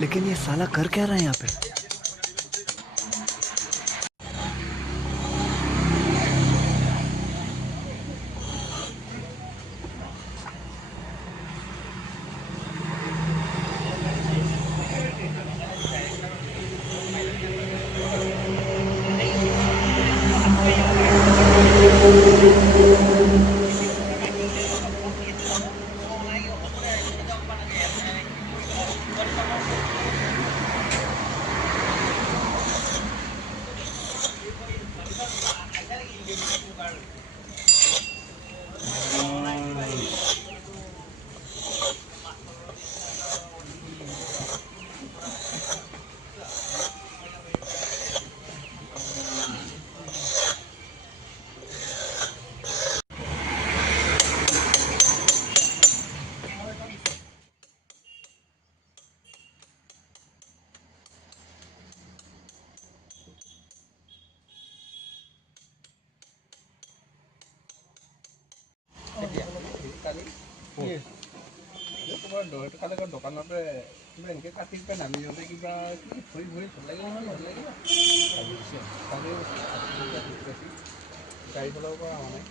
लेकिन ये साला कर क्या रहा है यहाँ पे? তোমাৰ দোকানতে কিবা এনেকৈ কাটি পাই নামি যাওঁতে কিবা ভৰি ভৰি ভাল লাগিল গাড়ী চলাব পৰা হোৱা নাই।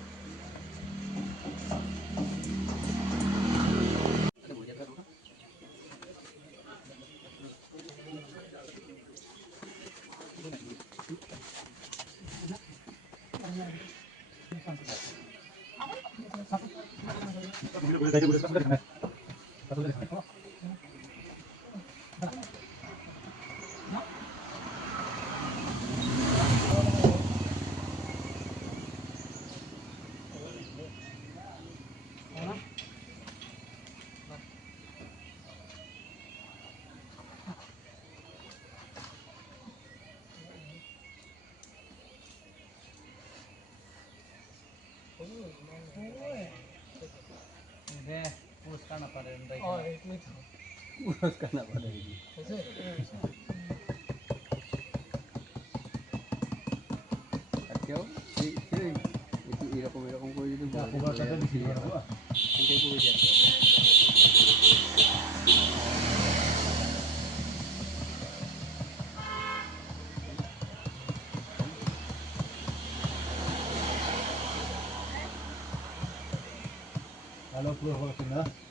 Puska na pa rin. পুৰস্কাৰ না পাৰে আজকেও এৰকম এৰকম কৰে যদি Halo, bro,